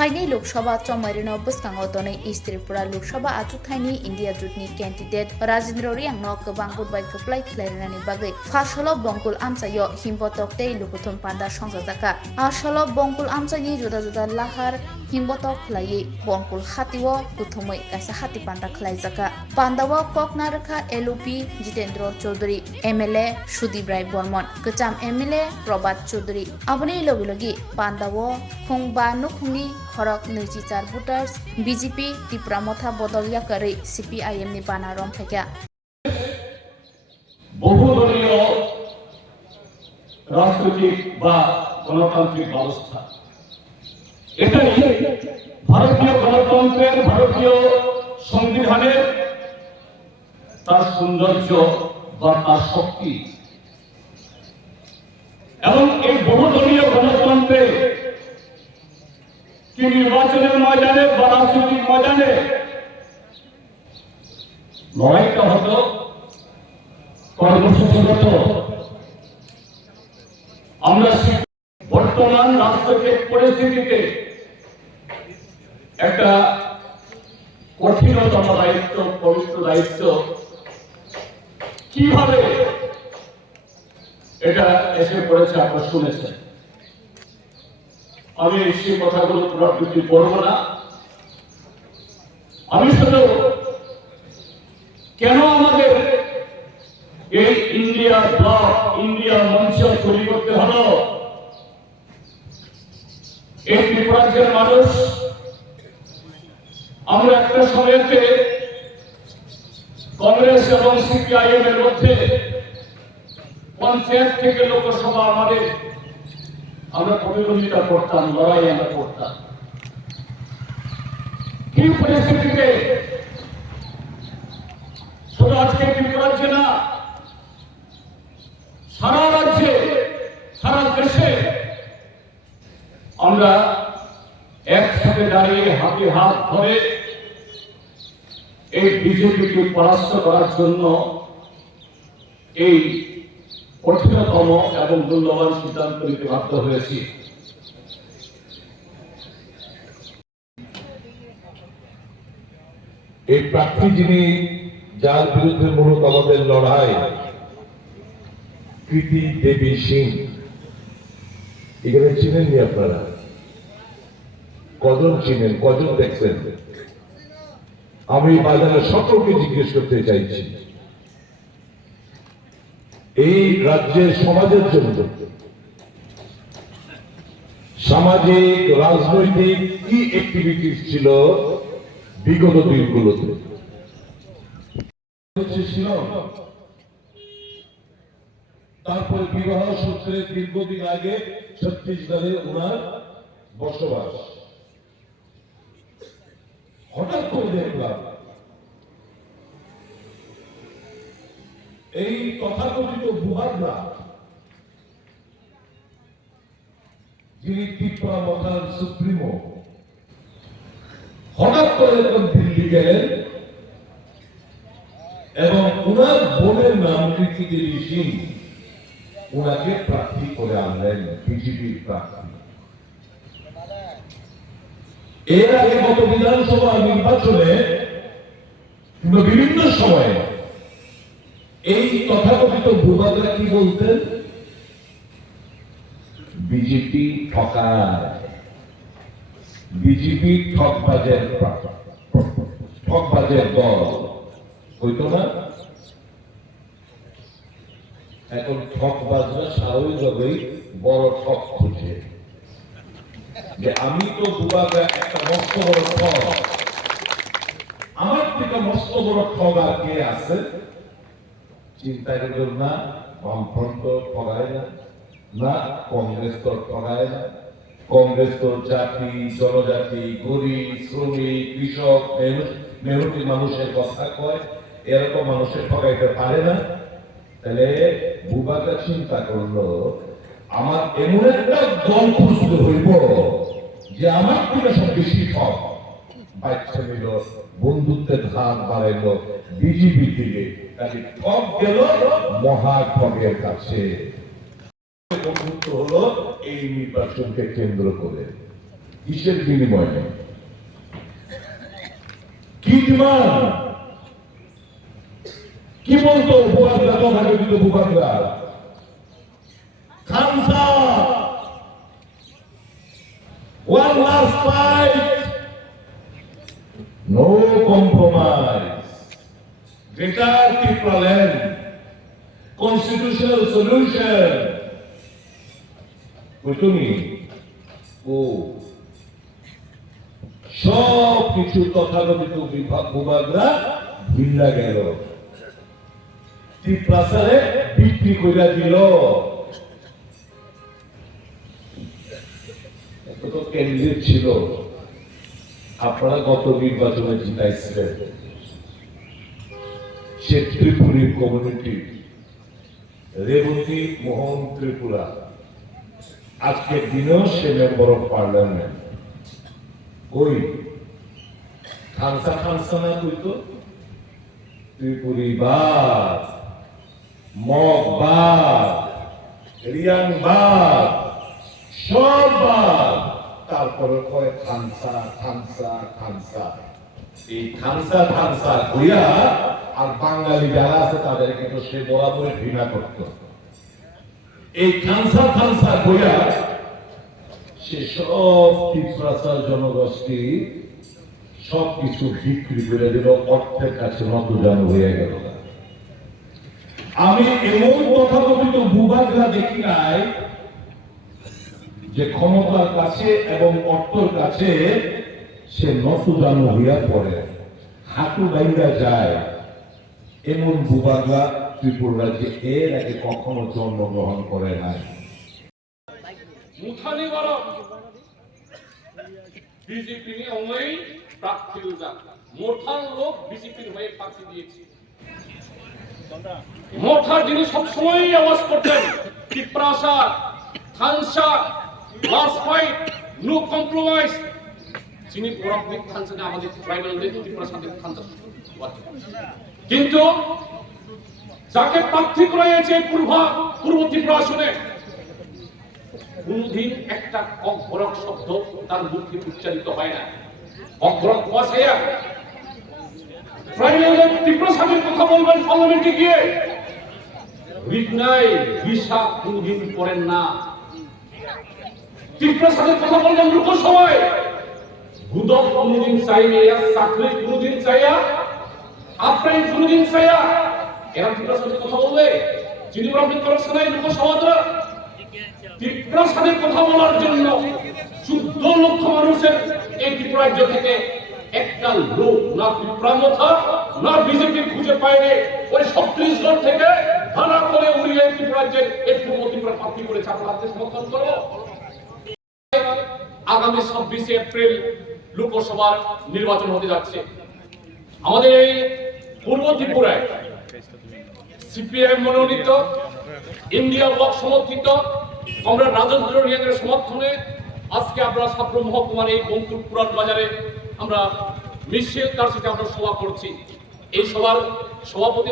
फाइनि लोकसभा चमारिनो बसकांगो तनै ईस्ट त्रिपुरा लोकसभा आचुथाइनि इंडिया जुटनि कैंडिडेट राजेंद्र रियांगनो गोबां गुडबाय खुप्लाय खिलायनायनि बागै फासलो बंकुल आमचायो हिमबतक तै लुकुथुम पान्दा संजाजाका आसलो बंकुल आमचायनि जुदा जुदा लाहार हिमबतक खलायै बंकुल हातिओ गुथुमै कासा हाति पान्दा खलायजाका पान्दाव ककनारखा एलओपी जितेंद्र चौधरी एमएलए सुदीप राय बर्मन गचाम एमएलए प्रभात चौधरी आबनि लगे लगे पान्दाव खुंबा नुखुंनि खरक 24 भोटार्स बीजेपी त्रिपुरा मथा बदल याकारै सीपीआईएम नि बाना रमफायका বহুদলীয় রাজনৈতিক বা গণতান্ত্রিক ব্যবস্থা এটাই ভারতীয় গণতন্ত্রের ভারতীয় সংবিধানের তার সৌন্দর্য বা তার শক্তি এবং এই বহুদলীয় গণতন্ত্রে কি নির্বাচনের ময়দানে বা রাজনৈতিক ময়দানে লড়াইটা হতো কর্মসূচিগত। আমরা বর্তমান রাজনৈতিক পরিস্থিতিতে একটা কঠিনতম দায়িত্ব, পবিত্র দায়িত্ব, কিভাবে এটা এসে পড়েছে আপনারা শুনেছেন। আমি সেই কথাগুলো পুনরাবৃত্তি করব না। আমি শুধু কেন আমাদের এই ইন্ডিয়া ব্লক, ইন্ডিয়া মঞ্চ তৈরি করতে হলো, এই ত্রিপুরাজ্যের মানুষ আমরা একটা সময়তে কংগ্রেস এবং সিপিআইএম এর মধ্যে পঞ্চায়েত থেকে লোকসভা আমরা প্রতিদ্বন্দ্বিতা করতাম, লড়াই আমরা করতাম। কি পরিস্থিতিতে শুধু আজকে ত্রিপুরাজ্যে না, সারা রাজ্যে, সারা দেশে আমরা একসাথে দাঁড়িয়ে হাতে হাত ধরে এই বিজেপিকে পরাস্ত করার জন্য এই কঠিনতম এবং মূল্যবান সিদ্ধান্ত নিতে বাধ্য হয়েছি। এই প্রার্থী যিনি, যার বিরুদ্ধে মূলত আমাদের লড়াই, কৃতি দেবী সিং, এখানে চিনেননি আপনারা? কজন চিনেন, কজন দেখছেন? আমি বাজারে সকলকে জিজ্ঞেস করতে চাইছি, এই রাজ্যের সমাজের জন্য, সামাজিক রাজনৈতিক কি অ্যাক্টিভিটিস ছিল বিগত দিনগুলোতে? তারপরে বিবাহ সূত্রে দীর্ঘদিন আগে ছত্তিশগড়ে ওনার বসবাস। হঠাৎ করে দেখলাম এই তথাকথিত বুহাররা, যিনি ত্রিপুরা মথার সুপ্রিমো, হঠাৎ করে এরকম দিল্লি গেলেন এবং ওনার বোনের নাম কৃতি দেবী সিং, ওনাকে প্রার্থী করে আনলেন, বিজেপির প্রার্থী। এর আগে গত বিধানসভা নির্বাচনে বিভিন্ন সময়ে এই তথাকথিত ভূভাগরা কি বলতেন? বিজেপি ঠকায়, বিজেপি ঠকবাজের দল, হইতো না? এখন ঠকবাজরা স্বাভাবিকভাবেই বড় ঠক খুঁজে, যে আমি তো ভূভাগা একটা মস্ত বড় ঠক, আমার থেকে মস্ত বড় ঠক আর কে আছে? চিন্তা করবেন না, বামফ্রন্ট ঠগায় না, না কংগ্রেস তো ঠগায় না। কংগ্রেস তো জাতি, জনজাতি, গরিব, শ্রমিক, কৃষক, মেহনতি মানুষের কথা কয়, এরকম মানুষের ঠগাইতে পারে না। তাহলে ভূভাগা চিন্তা করলো, আমার এমন একটা দল খুঁজতে হইব যে আমার থেকে সব বেশি ঠক, বাচ্চা নিল, বন্ধুত্বের ধার বাড়াইল বিজেপি থেকে, কাজে ঠক গেল মহা ঠকের কাছে। বন্ধুত্ব হলো এই নির্বাচনকে কেন্দ্র করে। কিসের বিনিময়ে? কি ডিমান্ড? কি বলতো বুবাগরা, তথাকথিত বুবাগরা? খামসা, one last fight, no compromise, greater Tripura land, constitutional solution. তুমি ও সব কিছু তথাকথিত ভূভাগরা ভিল্লা গেল, ত্রিপ্রাসারে বিক্রি করে দিল। কেন্দ্রিক ছিল, আপনারা গত নির্বাচনে জিতাইছিলেন। সে ত্রিপুরী কমিউনিটি, রেবতী মোহন ত্রিপুরা, আজকের দিনেও সে মেম্বার অফ পার্লামেন্ট। ওই খানসা খানসা না কইতো, ত্রিপুরী বাদ, মগ বাদ, রিয়াং বাদ, সব বাদ, তারপরে কয় খানসা খানসা খানসা। এই খানসা খানসা কইয়া আর বাঙালি যারা আছে তাদের কিন্তু সে বরাবরই ঘৃণা করত। এই খানসা খানসা কইয়া সে সব ত্রিপ্রাসার জনগোষ্ঠী সবকিছু বিক্রি করে দিল, অর্থের কাছে নতজানু হয়ে গেল। আমি এমন তথাকথিত ভূভাগরা দেখি নাই যে ক্ষমতার কাছে এবং অর্থের কাছে সে নতজানু হইয়া পড়ে, হাঁটু বাইরা যায়। এমন ভূভাগরা ত্রিপুরা রাজ্যে এর আগে কখনো জন্মগ্রহণ করে নাই। মুথালিগড় বিজেপি অঙ্গই প্রার্থী মোঠার লোক বিজেপির হয়ে প্রার্থী দিয়েছে। মোঠার যিনি সবসময় আওয়াজ করতেন ত্রিপ্রাসা খানসা লাস্ট ফাইট নো কম্প্রোমাইজ, যিনি পরাক্রমিক খানসা আমাদের ট্রাইবালদের ত্রিপ্রাসাদের খানসা। কিন্তু যাকে প্রার্থী করা হয়েছে পূর্ব ত্রিপুরা আসনে, কোনদিন একটা অঘরক শব্দ তার মুখে উচ্চারিত হয় না। অঘরক ভাষায় ট্রাইবালদের ত্রিপ্রাসাদের কথা বলবেন পার্লামেন্টে গিয়ে, রিগনাই ভিসা কোনদিন করেন না। ত্রিপ্রাসাদের কথা বলবেন লোকসভায়, গুদক কোনদিন চাইলে, চাকরি কোনদিন চাইয়া, আপনার কোনদিন চাইয়া। এরা ত্রিপ্রাসাদের কথা বলবে, যিনি করেছেন লোকসভাটা ত্রিপ্রাসাদের কথা বলার জন্য 14 লক্ষ মানুষের এই ত্রিপুরা রাজ্য থেকে একটা লোক না ত্রিপুরা মথা না বিজেপি খুঁজে পায়নি। ওই 36 থেকে ধারা করে উড়িয়ে ত্রিপুরা রাজ্যের এই পূর্ব ত্রিপুরা প্রার্থী করেছে। আপনাদের সমর্থন করো। আগামী 26 এপ্রিল লোকসভার নির্বাচন হতে যাচ্ছে। আমাদের এই পূর্ব ত্রিপুরায় সিপিআইএম মনোনীত, ইন্ডিয়া ব্লক সমর্থিত কমরেড রাজেন্দ্র রিয়াংয়ের সমর্থনে আজকে আমরা ছাত্র মহকুমার এই বঙ্কুর পুরান বাজারে আমরা মিছিল, তার সাথে আমরা সভা করছি। এই সভার সভাপতি